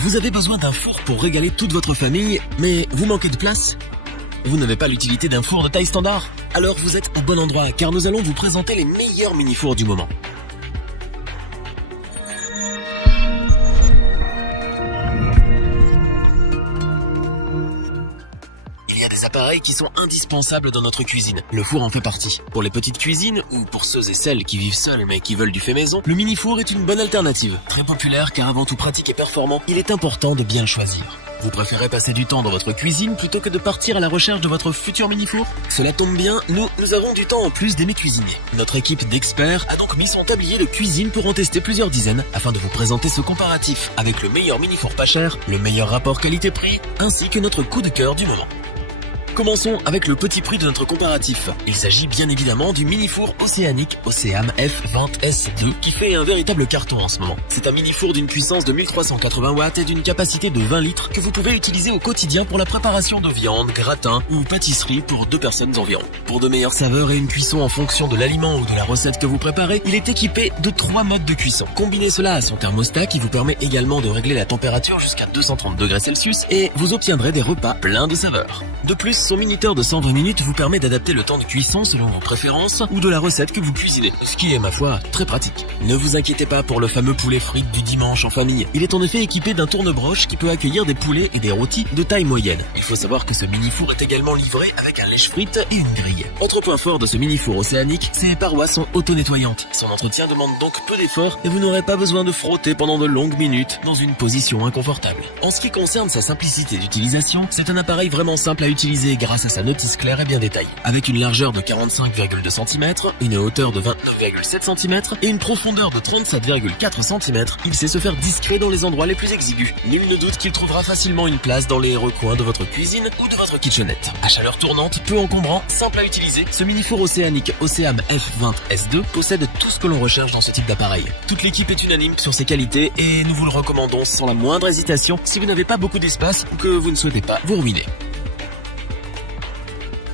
Vous avez besoin d'un four pour régaler toute votre famille, mais vous manquez de place? Vous n'avez pas l'utilité d'un four de taille standard? Alors vous êtes au bon endroit, car nous allons vous présenter les meilleurs mini-fours du moment. Il y a des appareils qui sont indispensables dans notre cuisine. Le four en fait partie. Pour les petites cuisines, ou pour ceux et celles qui vivent seuls mais qui veulent du fait maison, le mini-four est une bonne alternative. Très populaire car avant tout pratique et performant, il est important de bien le choisir. Vous préférez passer du temps dans votre cuisine plutôt que de partir à la recherche de votre futur mini-four? Cela tombe bien, nous avons du temps en plus d'aimer cuisiner. Notre équipe d'experts a donc mis son tablier de cuisine pour en tester plusieurs dizaines afin de vous présenter ce comparatif avec le meilleur mini-four pas cher, le meilleur rapport qualité-prix, ainsi que notre coup de cœur du moment. Commençons avec le petit prix de notre comparatif. Il s'agit bien évidemment du mini-four océanique Oceam F20S2 qui fait un véritable carton en ce moment. C'est un mini-four d'une puissance de 1380 watts et d'une capacité de 20 litres que vous pouvez utiliser au quotidien pour la préparation de viande, gratin ou pâtisserie pour 2 personnes environ. Pour de meilleures saveurs et une cuisson en fonction de l'aliment ou de la recette que vous préparez, il est équipé de 3 modes de cuisson. Combinez cela à son thermostat qui vous permet également de régler la température jusqu'à 230 degrés Celsius et vous obtiendrez des repas pleins de saveurs. De plus, son minuteur de 120 minutes vous permet d'adapter le temps de cuisson selon vos préférences ou de la recette que vous cuisinez, ce qui est ma foi très pratique. Ne vous inquiétez pas pour le fameux poulet frites du dimanche en famille. Il est en effet équipé d'un tourne-broche qui peut accueillir des poulets et des rôtis de taille moyenne. Il faut savoir que ce mini-four est également livré avec un lèche-frites et une grille. Autre point fort de ce mini-four océanique, ses parois sont auto-nettoyantes. Son entretien demande donc peu d'efforts et vous n'aurez pas besoin de frotter pendant de longues minutes dans une position inconfortable. En ce qui concerne sa simplicité d'utilisation, c'est un appareil vraiment simple à utiliser grâce à sa notice claire et bien détaillée. Avec une largeur de 45,2 cm, une hauteur de 29,7 cm et une profondeur de 37,4 cm, il sait se faire discret dans les endroits les plus exigus. Nul ne doute qu'il trouvera facilement une place dans les recoins de votre cuisine ou de votre kitchenette. À chaleur tournante, peu encombrant, simple à utiliser, ce mini-four océanique Oceam F20S2 possède tout ce que l'on recherche dans ce type d'appareil. Toute l'équipe est unanime sur ses qualités et nous vous le recommandons sans la moindre hésitation si vous n'avez pas beaucoup d'espace ou que vous ne souhaitez pas vous ruiner.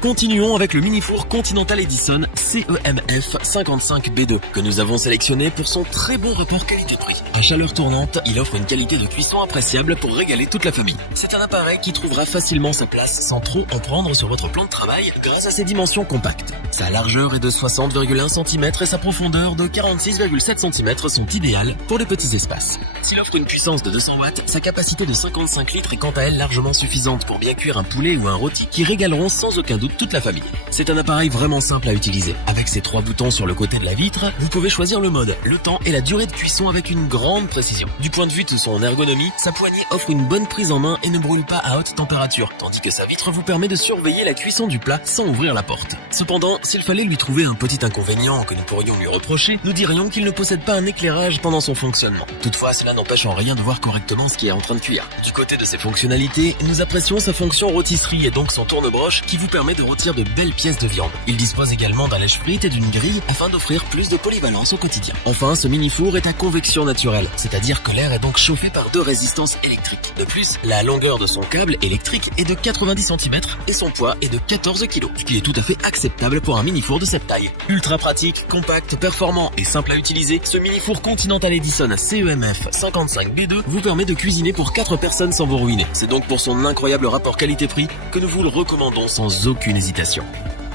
Continuons avec le mini-four Continental Edison CEMF 55B2 que nous avons sélectionné pour son très bon rapport qualité-prix. À chaleur tournante, il offre une qualité de cuisson appréciable pour régaler toute la famille. C'est un appareil qui trouvera facilement sa place sans trop en prendre sur votre plan de travail grâce à ses dimensions compactes. Sa largeur est de 60,1 cm et sa profondeur de 46,7 cm sont idéales pour les petits espaces. S'il offre une puissance de 200 watts, sa capacité de 55 litres est quant à elle largement suffisante pour bien cuire un poulet ou un rôti qui régaleront sans aucun doute toute la famille. C'est un appareil vraiment simple à utiliser. Avec ses 3 boutons sur le côté de la vitre, vous pouvez choisir le mode, le temps et la durée de cuisson avec une grande précision. Du point de vue de son ergonomie, sa poignée offre une bonne prise en main et ne brûle pas à haute température, tandis que sa vitre vous permet de surveiller la cuisson du plat sans ouvrir la porte. Cependant, s'il fallait lui trouver un petit inconvénient que nous pourrions lui reprocher, nous dirions qu'il ne possède pas un éclairage pendant son fonctionnement. Toutefois, cela n'empêche en rien de voir correctement ce qui est en train de cuire. Du côté de ses fonctionnalités, nous apprécions sa fonction rôtisserie et donc son tourne-broche qui vous permet de rôtir de belles pièces de viande. Il dispose également d'un lèche-frites et d'une grille afin d'offrir plus de polyvalence au quotidien. Enfin, ce mini-four est à convection naturelle, c'est-à-dire que l'air est donc chauffé par 2 résistances électriques. De plus, la longueur de son câble électrique est de 90 cm et son poids est de 14 kg, ce qui est tout à fait acceptable pour un mini-four de cette taille. Ultra pratique, compact, performant et simple à utiliser, ce mini-four Continental Edison CEMF 55B2 vous permet de cuisiner pour 4 personnes sans vous ruiner. C'est donc pour son incroyable rapport qualité-prix que nous vous le recommandons sans aucune hésitation.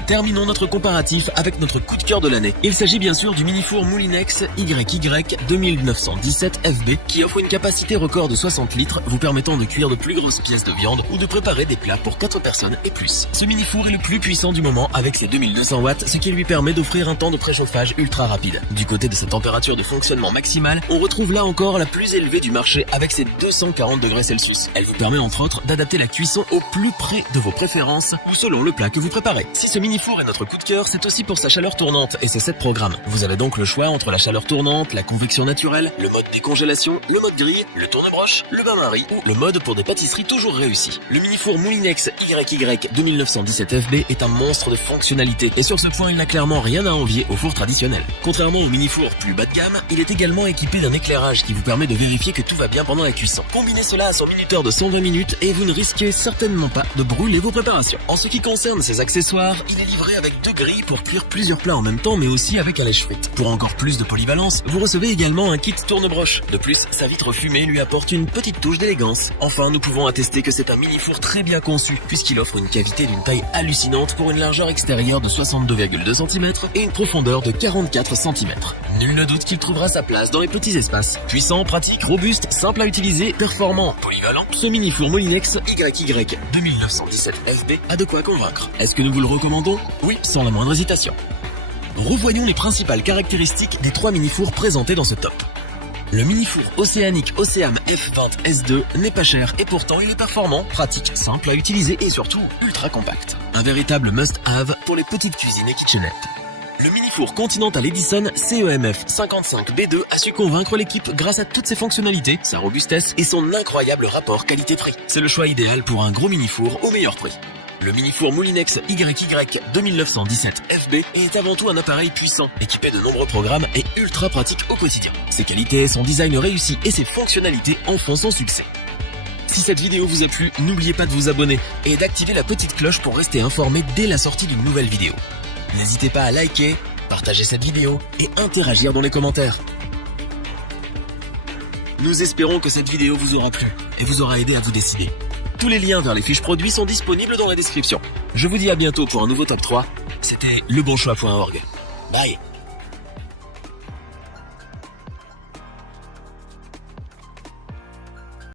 Terminons notre comparatif avec notre coup de cœur de l'année. Il s'agit bien sûr du mini-four Moulinex YY 2917 FB qui offre une capacité record de 60 litres vous permettant de cuire de plus grosses pièces de viande ou de préparer des plats pour 4 personnes et plus. Ce mini-four est le plus puissant du moment avec ses 2200 watts, ce qui lui permet d'offrir un temps de préchauffage ultra rapide. Du côté de sa température de fonctionnement maximale, on retrouve là encore la plus élevée du marché avec ses 240 degrés Celsius. Elle vous permet entre autres d'adapter la cuisson au plus près de vos préférences ou selon le plat que vous préparez. Si ce mini-four est notre coup de cœur, c'est aussi pour sa chaleur tournante et ses 7 programmes. Vous avez donc le choix entre la chaleur tournante, la convection naturelle, le mode décongélation, le mode grille, le tourne-broche, le bain-marie ou le mode pour des pâtisseries toujours réussies. Le mini-four Moulinex YY 2917 FB est un monstre de fonctionnalité et sur ce point il n'a clairement rien à envier au four traditionnel. Contrairement au mini-four plus bas de gamme, il est également équipé d'un éclairage qui vous permet de vérifier que tout va bien pendant la cuisson. Combinez cela à son minuteur de 120 minutes et vous ne risquez certainement pas de brûler vos préparations. En ce qui concerne ses accessoires, il est livré avec 2 grilles pour cuire plusieurs plats en même temps, mais aussi avec un lèche-frites. Pour encore plus de polyvalence, vous recevez également un kit tourne-broche. De plus, sa vitre fumée lui apporte une petite touche d'élégance. Enfin, nous pouvons attester que c'est un mini-four très bien conçu, puisqu'il offre une cavité d'une taille hallucinante pour une largeur extérieure de 62,2 cm et une profondeur de 44 cm. Nul ne doute qu'il trouvera sa place dans les petits espaces. Puissant, pratique, robuste, simple à utiliser, performant, polyvalent, ce mini-four Moulinex YY 2917 FB a de quoi convaincre. Est-ce que nous vous le recommandons? Oui, sans la moindre hésitation. Revoyons les principales caractéristiques des 3 mini-fours présentés dans ce top. Le mini-four océanique Océam F20 S2 n'est pas cher et pourtant il est performant, pratique, simple à utiliser et surtout ultra compact. Un véritable must-have pour les petites cuisines et kitchenettes. Le mini-four Continental Edison CEMF 55B2 a su convaincre l'équipe grâce à toutes ses fonctionnalités, sa robustesse et son incroyable rapport qualité-prix. C'est le choix idéal pour un gros mini-four au meilleur prix. Le mini-four Moulinex YY 2917 FB est avant tout un appareil puissant, équipé de nombreux programmes et ultra pratique au quotidien. Ses qualités, son design réussi et ses fonctionnalités en font son succès. Si cette vidéo vous a plu, n'oubliez pas de vous abonner et d'activer la petite cloche pour rester informé dès la sortie d'une nouvelle vidéo. N'hésitez pas à liker, partager cette vidéo et interagir dans les commentaires. Nous espérons que cette vidéo vous aura plu et vous aura aidé à vous décider. Tous les liens vers les fiches produits sont disponibles dans la description. Je vous dis à bientôt pour un nouveau top 3. C'était lebonchoix.org. Bye.